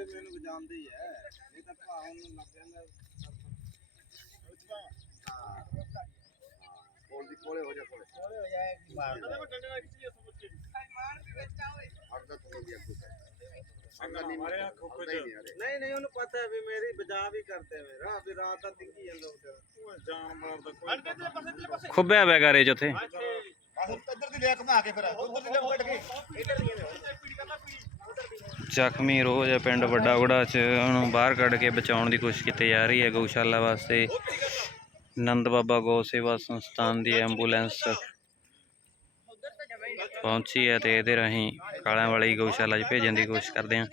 ਵੀ ਮੈਨੂੰ ਵਜਾਉਂਦੇ ਹੀ ਐ। ਇਹ ਤਾਂ ਭਾ ਨੂੰ ਲੱਗ ਜਾਂਦਾ ਕੋਲ ਦੀ ਕੋਲੇ ਹੋ ਜਾ ਕੋਲੇ ਕੋਲੇ ਹੋ ਜਾਏ ਮਾਰ ਡੰਡੇ ਨਾਲ ਖਿੱਚੀ ਹਰਦਾ ਤੋਂ ਵੀ ਅੱਗੂ ਸੰਗਾ ਮਾਰੇ ਨਹੀਂ ਨਹੀਂ ਉਹਨੂੰ ਪਤਾ ਹੈ ਵੀ ਮੇਰੀ ਬਜਾ ਵੀ ਕਰਦੇ ਮੇਰਾ ਵੀ ਰਾਤ ਦਾ ਜਾਂਦਾ ਉਹ ਜਾਨ ਮਾਰਦਾ ਕੋਈ ਹਟ ਕੇ ਪਾਸੇ ਤੇ ਪਾਸੇ ਖੁੱਬਿਆ ਪਿਆ ਕਰੇ ਚ ਉੱਥੇ। ਬਸ ਇੱਧਰ ਦੀ ਲੈ ਘੁਮਾ ਕੇ ਫਿਰ। ਉੱਧਰ ਦੀ ਲੈ ਉੱਡ ਕੇ। ਇੱਧਰ ਦੀ ਪੀੜੀ ਕਰਦਾ ਪੀੜੀ ਜ਼ਖਮੀ ਰੋਜ਼ ਹੈ ਪਿੰਡ ਵੱਡਾ ਗੁੜਾ ਚ ਉਹਨੂੰ ਬਾਹਰ ਕੱਢ ਕੇ ਬਚਾਉਣ ਦੀ ਕੋਸ਼ਿਸ਼ ਕੀਤੀ ਜਾ ਰਹੀ ਹੈ। ਗਊਸ਼ਾਲਾ ਵਾਸਤੇ ਨੰਦ ਬਾਬਾ ਗੋ ਸੇਵਾ ਸੰਸਥਾਨ ਦੀ ਐਂਬੂਲੈਂਸ ਪਹੁੰਚੀ ਹੈ ਤੇ ਇਹਦੇ ਰਾਹੀਂ ਕਾਲਾਂ ਵਾਲੀ ਗਊਸ਼ਾਲਾ 'ਚ ਭੇਜਣ ਦੀ ਕੋਸ਼ਿਸ਼ ਕਰਦੇ ਹਾਂ।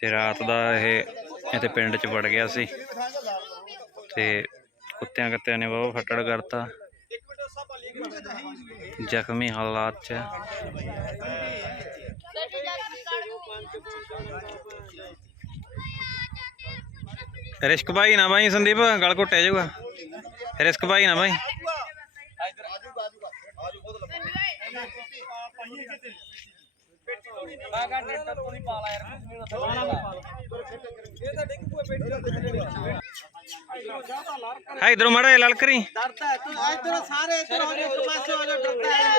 ਤੇ ਰਾਤ ਦਾ ਇਹ ਇੱਥੇ ਪਿੰਡ 'ਚ ਵੜ ਗਿਆ ਸੀ। ਤੇ ਕੁੱਤਿਆਂ ਕੱਤਿਆਂ ਨੇ ਬਹੁਤ ਫੱਟੜ ਕਰਤਾ। ਜ਼ਖਮੀ ਹਾਲਾਤ 'ਚ। ਰਿਸਕ ਭਾਈ ਨਾ ਭਾਈ ਸੰਦੀਪ, ਗਲ ਘੁੱਟਿਆ ਜਾਊਗਾ। ਰਿਸਕ ਭਾਈ ਨਾ ਭਾਈ ਹੈ ਇਧਰੋਂ ਮੜਾ ਲਲ ਕਰੀ ਡਰਦਾ ਹੈ ਤੂੰ ਇੱਧਰ ਸਾਰੇ ਇੱਧਰ ਹੋ ਹੋ ਜਾ ਡਰਦਾ ਹੈ।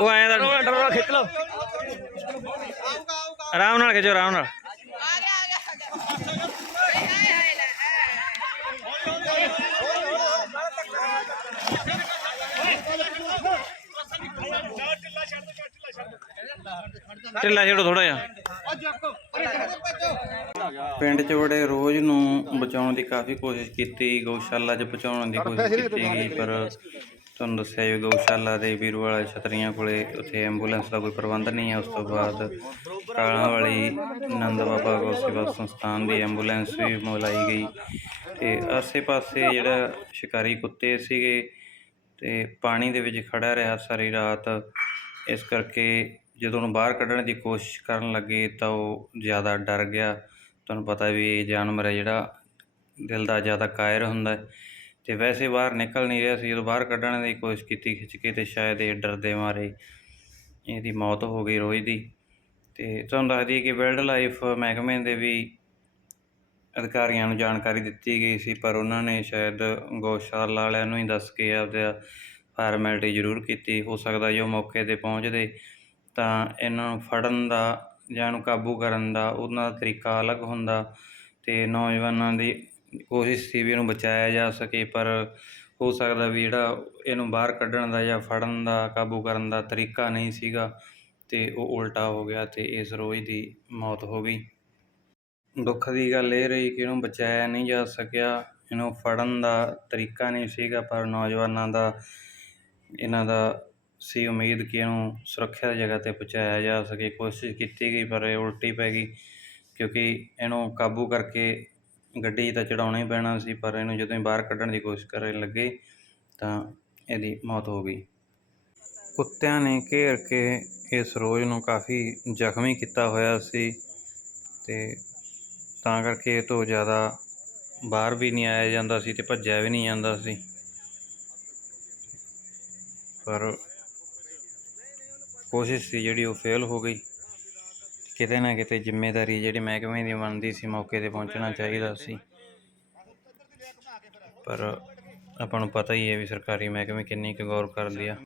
ਉਹ ਐਂ ਦਾ ਡਰਵਾ ਖਿੱਚ ਲਓ। ਆਰਾਮ ਨਾਲ ਖਿੱਚੋ ਆਰਾਮ ਨਾਲ। ਢਿੱਲਾ ਛੱਡੋ ਥੋੜਾ ਜਿਹਾ। ਪਿੰਡ 'ਚ ਬੜੇ ਰੋਜ਼ ਨੂੰ ਬਚਾਉਣ ਦੀ ਕਾਫੀ ਕੋਸ਼ਿਸ਼ ਕੀਤੀ ਗਊਸ਼ਾਲਾ 'ਚ ਪਹੁੰਚਾਉਣ ਦੀ ਕੋਸ਼ਿਸ਼ ਕੀਤੀ ਗਈ ਪਰ ਤੁਹਾਨੂੰ ਦੱਸਿਆ ਜੀ ਗਊਸ਼ਾਲਾ ਦੇ ਵੀਰ ਵਾਲਾ ਛਤਰੀਆਂ ਕੋਲੇ ਉੱਥੇ ਐਂਬੂਲੈਂਸ ਦਾ ਕੋਈ ਪ੍ਰਬੰਧ ਨਹੀਂ ਹੈ। ਉਸ ਤੋਂ ਬਾਅਦ ਕਾਲਾਂ ਵਾਲੀ ਨੰਦ ਬਾਬਾ ਗੋ ਸੇਵਾ ਸੰਸਥਾਨ ਦੀ ਐਂਬੂਲੈਂਸ ਵੀ ਮੁਲਾਈ ਗਈ ਤੇ ਆਸੇ-ਪਾਸੇ ਜਿਹੜਾ ਸ਼ਿਕਾਰੀ ਕੁੱਤੇ ਸੀਗੇ ਤੇ ਪਾਣੀ ਦੇ ਵਿੱਚ ਖੜਾ ਰਿਹਾ ਸਾਰੀ ਰਾਤ। ਇਸ ਕਰਕੇ ਜਦੋਂ ਉਹਨੂੰ ਬਾਹਰ ਕੱਢਣ ਦੀ ਕੋਸ਼ਿਸ਼ ਕਰਨ ਲੱਗੇ ਤਾਂ ਉਹ ਜ਼ਿਆਦਾ ਡਰ ਗਿਆ। ਤੁਹਾਨੂੰ ਪਤਾ ਵੀ ਇਹ ਜਾਨਵਰ ਹੈ ਜਿਹੜਾ ਦਿਲ ਦਾ ਜ਼ਿਆਦਾ ਕਾਇਰ ਹੁੰਦਾ ਅਤੇ ਵੈਸੇ ਬਾਹਰ ਨਿਕਲ ਨਹੀਂ ਰਿਹਾ ਸੀ। ਜਦੋਂ ਬਾਹਰ ਕੱਢਣ ਦੀ ਕੋਸ਼ਿਸ਼ ਕੀਤੀ, ਖਿੱਚ ਕੇ ਅਤੇ ਸ਼ਾਇਦ ਇਹ ਡਰਦੇ ਮਾਰੇ। ਇਹਦੀ ਮੌਤ ਹੋ ਗਈ ਰੋਜ਼ ਦੀ। ਅਤੇ ਤੁਹਾਨੂੰ ਦੱਸ ਦਈਏ ਕਿ ਵਾਈਲਡ ਲਾਈਫ ਮਹਿਕਮੇ ਦੇ ਵੀ ਅਧਿਕਾਰੀਆਂ ਨੂੰ ਜਾਣਕਾਰੀ ਦਿੱਤੀ ਗਈ ਸੀ, ਪਰ ਉਹਨਾਂ ਨੇ ਸ਼ਾਇਦ ਗਊਸ਼ਾਲਾ ਵਾਲਿਆਂ ਨੂੰ ਹੀ ਦੱਸ ਕੇ ਆਪਦਾ ਫਾਰਮੈਲਿਟੀ ਜ਼ਰੂਰ ਕੀਤੀ। ਹੋ ਸਕਦਾ ਜੋ ਮੌਕੇ ਤੇ ਪਹੁੰਚਦੇ ਤਾਂ ਇਹਨਾਂ ਨੂੰ ਫੜਨ ਦਾ ਜਾਂ ਇਹਨੂੰ ਕਾਬੂ ਕਰਨ ਦਾ ਉਹਨਾਂ ਦਾ ਤਰੀਕਾ ਅਲੱਗ ਹੁੰਦਾ ਅਤੇ ਨੌਜਵਾਨਾਂ ਦੀ ਕੋਸ਼ਿਸ਼ ਸੀ ਵੀ ਇਹਨੂੰ ਬਚਾਇਆ ਜਾ ਸਕੇ, ਪਰ ਹੋ ਸਕਦਾ ਵੀ ਜਿਹੜਾ ਇਹਨੂੰ ਬਾਹਰ ਕੱਢਣ ਦਾ ਜਾਂ ਫੜਨ ਦਾ, ਕਾਬੂ ਕਰਨ ਦਾ ਤਰੀਕਾ ਨਹੀਂ ਸੀਗਾ ਅਤੇ ਉਹ ਉਲਟਾ ਹੋ ਗਿਆ ਅਤੇ ਇਸ ਰੋਜ਼ ਦੀ ਮੌਤ ਹੋ ਗਈ। ਦੁੱਖ ਦੀ ਗੱਲ ਇਹ ਰਹੀ ਕਿ ਇਹਨੂੰ ਬਚਾਇਆ ਨਹੀਂ ਜਾ ਸਕਿਆ, ਇਹਨੂੰ ਫੜਨ ਦਾ ਤਰੀਕਾ ਨਹੀਂ ਸੀਗਾ, ਪਰ ਨੌਜਵਾਨਾਂ ਦਾ, ਇਹਨਾਂ ਦਾ ਸੀ, ਉਮੀਦ ਕਿ ਇਹਨੂੰ ਸੁਰੱਖਿਅਤ ਜਗ੍ਹਾ ਤੇ ਪਹੁੰਚਾਇਆ ਜਾ ਸਕੇ। ਕੋਸ਼ਿਸ਼ ਕੀਤੀ ਗਈ, ਪਰ ਇਹ ਉਲਟੀ ਪੈ ਗਈ ਕਿਉਂਕਿ ਇਹਨੂੰ ਕਾਬੂ ਕਰਕੇ ਗੱਡੀ ਤਾਂ ਚੜਾਉਣਾ ਹੀ ਪੈਣਾ ਸੀ, ਪਰ ਇਹਨੂੰ ਜਦੋਂ ਹੀ ਬਾਹਰ ਕੱਢਣ ਦੀ ਕੋਸ਼ਿਸ਼ ਕਰਨ ਲੱਗੇ ਤਾਂ ਇਹਦੀ ਮੌਤ ਹੋ ਗਈ। ਕੁੱਤਿਆਂ ਨੇ ਘੇਰ ਕੇ ਇਸ ਰੋਜ਼ ਨੂੰ ਕਾਫੀ ਜ਼ਖਮੀ ਕੀਤਾ ਹੋਇਆ ਸੀ ਤੇ ਤਾਂ ਕਰਕੇ ਇਹ ਤੋਂ ਜ਼ਿਆਦਾ ਬਾਹਰ ਵੀ ਨਹੀਂ ਆਇਆ ਜਾਂਦਾ ਸੀ ਤੇ ਭੱਜਿਆ ਵੀ ਨਹੀਂ ਜਾਂਦਾ ਸੀ। ਪਰ ਕੋਸ਼ਿਸ਼ ਸੀ ਜਿਹੜੀ ਉਹ ਫੇਲ ਹੋ ਗਈ। ਕਿਤੇ ਨਾ ਕਿਤੇ ਜ਼ਿੰਮੇਵਾਰੀ ਜਿਹੜੀ ਮਹਿਕਮੇ ਦੀ ਬਣਦੀ ਸੀ, ਮੌਕੇ ਤੇ ਪਹੁੰਚਣਾ ਚਾਹੀਦਾ ਸੀ। ਪਰ ਆਪਾਂ ਨੂੰ ਪਤਾ ਹੀ ਹੈ ਵੀ ਸਰਕਾਰੀ ਮਹਿਕਮੇ ਕਿੰਨੀ ਕੁ ਗੌਰ ਕਰਦੀ ਆ